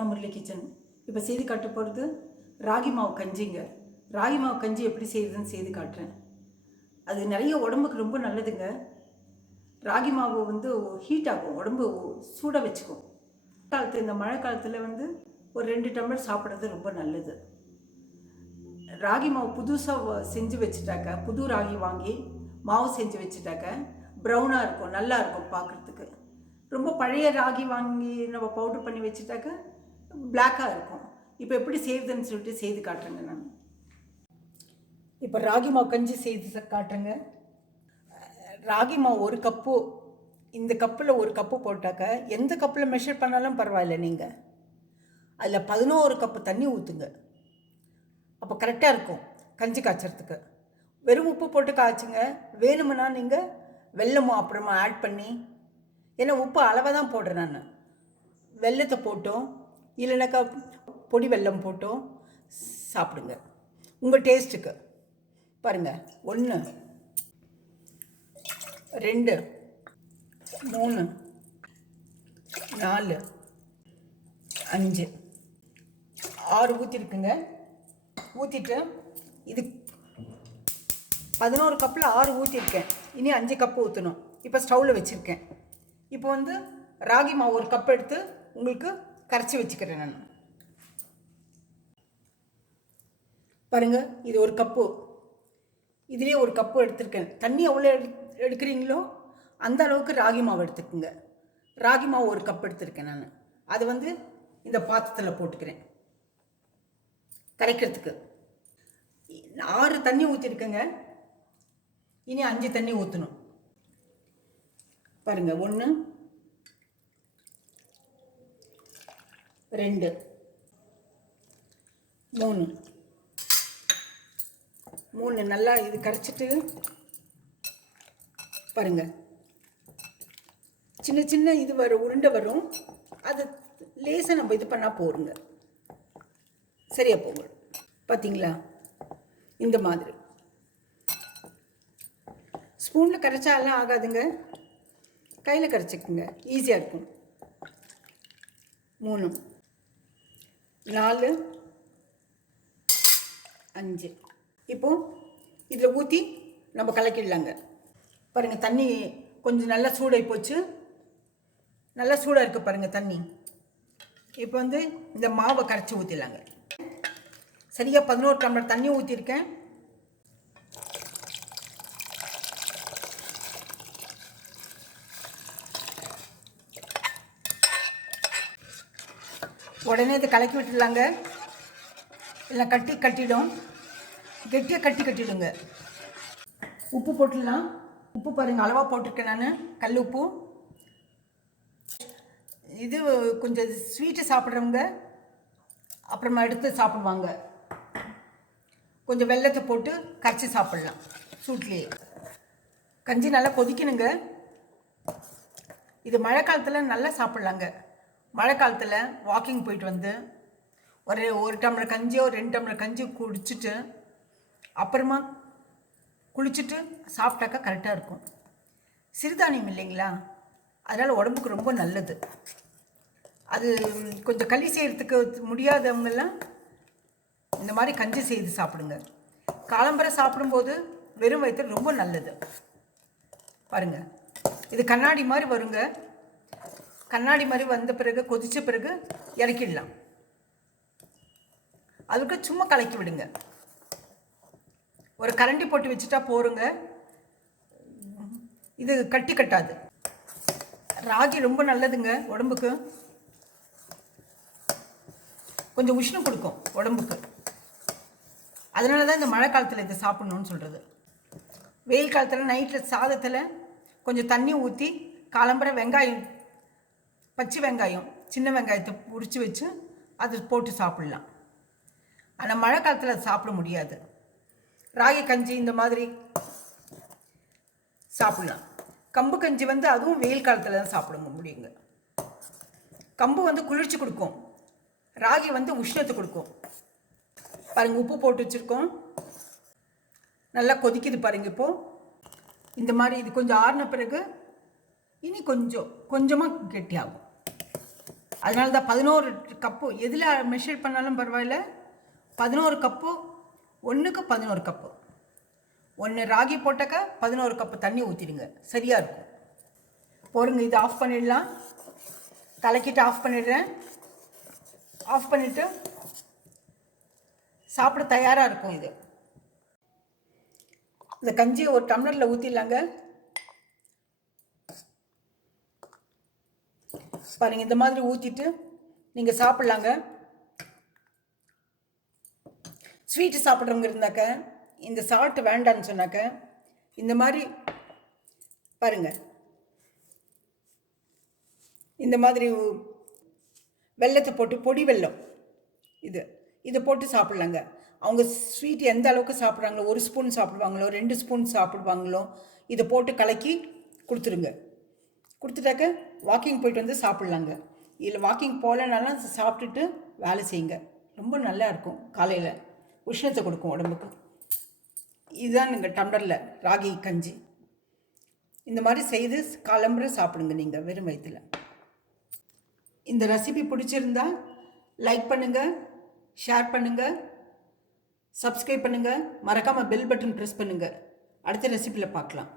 Saravana Murali kitchen. இப்போ செய்து காட்ட போகிறது ராகி மாவு கஞ்சிங்க. ராகி மாவு கஞ்சி எப்படி செய்யுதுன்னு செய்து காட்டுறேன். அது நிறைய உடம்புக்கு ரொம்ப நல்லதுங்க. ராகி மாவு வந்து ஹீட் ஆகும், உடம்பு சூட வச்சுக்கும். இந்த மழை காலத்தில் வந்து ஒரு 2 டம்ளர் சாப்பிட்றது ரொம்ப நல்லது. ராகி மாவு புதுசாக செஞ்சு வச்சுட்டாக்க, புது ராகி வாங்கி மாவு செஞ்சு வச்சுட்டாக்க ப்ரௌனாக இருக்கும், நல்லா இருக்கும் பார்க்குறதுக்கு. ரொம்ப பழைய ராகி வாங்கி நம்ம பவுட்ரு பண்ணி வச்சுட்டாக்க பிளாக்காக இருக்கும். இப்போ எப்படி செய்யுதுன்னு சொல்லிட்டு செய்து காட்டுறேங்க நான். இப்போ ராகி மாவு கஞ்சி செய்து காட்டுறேங்க. ராகி மாவு 1 கப்பு, இந்த கப்பில் 1 கப்பு போட்டாக்க எந்த கப்பில் மெஷர் பண்ணாலும் பரவாயில்ல. நீங்கள் அதில் 11 கப்பு தண்ணி ஊற்றுங்க. அப்போ கரெக்டாக இருக்கும் கஞ்சி காய்ச்சறதுக்கு. வெறும் உப்பு போட்டு காய்ச்சுங்க. வேணுமுன்னா நீங்கள் வெல்லமும் அப்புறமா ஆட் பண்ணி, ஏன்னா உப்பு அளவாக தான் போடுறேன் நான். வெல்லத்தை போட்டோம் இல்லைனாக்கா பொடி வெல்லம் போட்டோம் சாப்பிடுங்க, உங்கள் டேஸ்ட்டுக்கு. பாருங்கள், 1 2 3 4 5 6 ஊற்றிருக்குங்க. ஊற்றிட்டு இது 11 கப்பில் 6 ஊற்றிருக்கேன். இனி 5 கப்பு ஊற்றணும். இப்போ ஸ்டவ்வில் வச்சுருக்கேன். இப்போ வந்து ராகி மாவு 1 கப் எடுத்து உங்களுக்கு கரைச்சி வச்சுக்கிறேன் நான். பாருங்கள், இது 1 கப்பு. இதுலேயே 1 கப்பு எடுத்துருக்கேன். தண்ணி எவ்வளோ எடுக்கிறீங்களோ அந்த அளவுக்கு ராகி மாவு எடுத்துக்குங்க. ராகி மாவு 1 கப் எடுத்துருக்கேன் நான். அதை வந்து இந்த பாத்திரத்தில் போட்டுக்கிறேன் கரைக்கிறதுக்கு. 6 தண்ணி ஊற்றிருக்கேங்க. இனி 5 தண்ணி ஊற்றணும். பாருங்கள், 1 2 3 நல்லா இது கரைச்சிட்டு பாருங்கள், சின்ன சின்ன இது வரும், உருண்டை வரும். அது லேசாக நம்ம இது பண்ணால் போருங்க, சரியா போங்க. பார்த்தீங்களா, இந்த மாதிரி ஸ்பூனில் கரைச்சாலாம் ஆகாதுங்க, கையில் கரைச்சிக்குங்க, ஈஸியாக இருக்கும். 3 4 5 இப்போ இதில் ஊற்றி நம்ம கலக்கிடலாங்க. பாருங்கள், தண்ணி கொஞ்சம் நல்லா சூடாகி போச்சு, நல்லா சூடாக இருக்குது பாருங்கள் தண்ணி. இப்போ வந்து இந்த மாவை கரைச்சி ஊற்றிடலாங்க. சரியாக 11 டம்ளர் தண்ணி ஊற்றிருக்கேன். உடனே இதை கலக்கி விட்டுடலாங்க, இல்லை கட்டிடும், கெட்டியாக கட்டிடுங்க. உப்பு போட்டுடலாம். உப்பு பாருங்கள், அளவாக போட்டிருக்கேன் நான், கல் உப்பு. இது கொஞ்சம் ஸ்வீட்டு சாப்பிட்றவங்க அப்புறமா எடுத்து சாப்பிடுவாங்க. கொஞ்சம் வெல்லத்தை போட்டு கரைச்சி சாப்பிட்லாம் சூட்லேயே. கஞ்சி நல்லா கொதிக்கணுங்க. இது மழை காலத்தில் நல்லா சாப்பிட்லாங்க. மழை காலத்தில் வாக்கிங் போயிட்டு வந்து ஒரு டம்ளர் கஞ்சியோ 2 டம்ளர் கஞ்சி குடிச்சிட்டு அப்புறமா குளிச்சுட்டு சாப்பிட்டாக்கா கரெக்டாக இருக்கும். சிறுதானியம் இல்லைங்களா, அதனால் உடம்புக்கு ரொம்ப நல்லது. அது கொஞ்சம் களி செய்கிறதுக்கு முடியாதவங்கெல்லாம் இந்த மாதிரி கஞ்சி செய்து சாப்பிடுங்க. காலம்பரை சாப்பிடும்போது வெறும் வயிற்று ரொம்ப நல்லது. பாருங்கள், இது கண்ணாடி மாதிரி வருங்க. கண்ணாடி மாதிரி வந்த பிறகு கொதித்த பிறகு இறக்கிடலாம். அதுக்கு சும்மா கலக்கி விடுங்க. ஒரு கரண்டி போட்டு வச்சுட்டா போருங்க, இது கட்டாது. ராகி ரொம்ப நல்லதுங்க உடம்புக்கு, கொஞ்சம் உஷ்ணம் கொடுக்கும் உடம்புக்கு. அதனால தான் இந்த மழை காலத்தில் இதை சாப்பிட்ணுன்னு சொல்கிறது. வெயில் காலத்தில் நைட்டில் சாதத்தில் கொஞ்சம் தண்ணி ஊற்றி காலம்பரை வெங்காயம், பச்சை வெங்காயம், சின்ன வெங்காயத்தை உரித்து வச்சு அது போட்டு சாப்பிட்லாம். ஆனால் மழை காலத்தில் அது சாப்பிட முடியாது. ராகி கஞ்சி இந்த மாதிரி சாப்பிட்லாம். கம்பு கஞ்சி வந்து அதுவும் வெயில் காலத்தில் தான் சாப்பிட முடியுங்க. கம்பு வந்து குளிர்ச்சி கொடுக்கும், ராகி வந்து உஷ்ணத்தை கொடுக்கும். பாருங்கள், உப்பு போட்டு வச்சுருக்கோம், நல்லா கொதிக்குது பாருங்கள். இப்போது இந்த மாதிரி இது கொஞ்சம் ஆறின பிறகு இனி கொஞ்சமாக கெட்டியாகும். அதனால தான் 11 கப்பு எதில் மெஷர் பண்ணாலும் பரவாயில்ல. 11 கப்பு, 1க்கு 11 கப்பு. 1 ராகி போட்டாக்கா 11 கப்பு தண்ணி ஊற்றிடுங்க, சரியாக இருக்கும். போருங்க, இது ஆஃப் பண்ணிடலாம். கலக்கிட்டு ஆஃப் பண்ணிடுறேன். ஆஃப் பண்ணிவிட்டு சாப்பிட தயாராக இருக்கும். இது இந்த கஞ்சியை ஒரு டம்ளரில் ஊற்றிடலாங்க. பாருங்கள், இந்த மாதிரி ஊற்றிட்டு நீங்கள் சாப்பிட்லாங்க. ஸ்வீட்டு சாப்பிட்றவங்க இருந்தாக்க, இந்த சால்ட்டு வேண்டான்னு சொன்னாக்க, இந்த மாதிரி பாருங்கள், இந்த மாதிரி வெல்லத்தை போட்டு, பொடி வெல்லம் இதை போட்டு சாப்பிட்லாங்க. அவங்க ஸ்வீட் எந்த அளவுக்கு சாப்பிட்றாங்களோ, 1 ஸ்பூன் சாப்பிடுவாங்களோ, 2 ஸ்பூன் சாப்பிடுவாங்களோ, இதை போட்டு கலக்கி கொடுத்துருங்க. கொடுத்துட்டாக்க வாக்கிங் போயிட்டு வந்து சாப்பிட்லாங்க. இதில் வாக்கிங் போகலனாலும் சாப்பிட்டுட்டு வேலை செய்யுங்க. ரொம்ப நல்லா இருக்கும். காலையில் உஷ்ணத்தை கொடுக்கும் உடம்புக்கு. இதுதான் நீங்கள் டம்ளரில் ராகி கஞ்சி. இந்த மாதிரி செய்து காலம்புற சாப்பிடுங்க நீங்கள் வெறும் வயிற்றில். இந்த ரெசிபி பிடிச்சிருந்தா லைக் பண்ணுங்கள், ஷேர் பண்ணுங்கள், சப்ஸ்கிரைப் பண்ணுங்கள், மறக்காமல் பெல் பட்டன் ப்ரெஸ் பண்ணுங்கள். அடுத்த ரெசிபியில் பார்க்கலாம்.